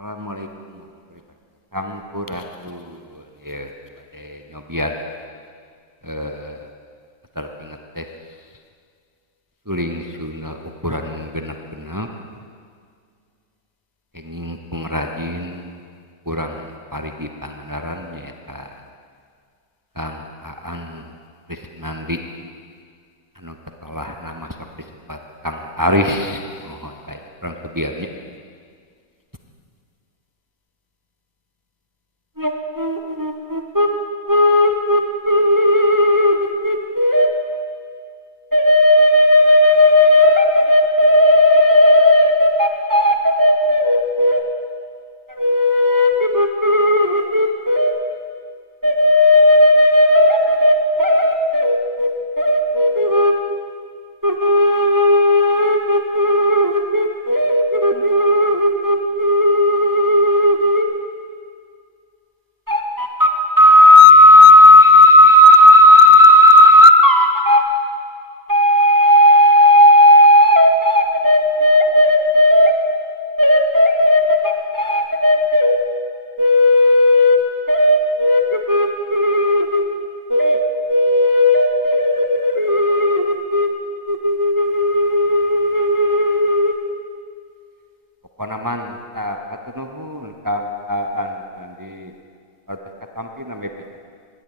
Assalamualaikum Sampurasun ya nyobian terpinget teh suling sunah ukuran genap-genap kenging pengrajin kurang parigi Pangandaran nyaeta Kang Aan Krisnandi anu tetelah nama sapi sepat Kang Aris mohon teh kurang kebiasanya. Panaman tak atuh nuhun Kang Aan di artos katampi na mepet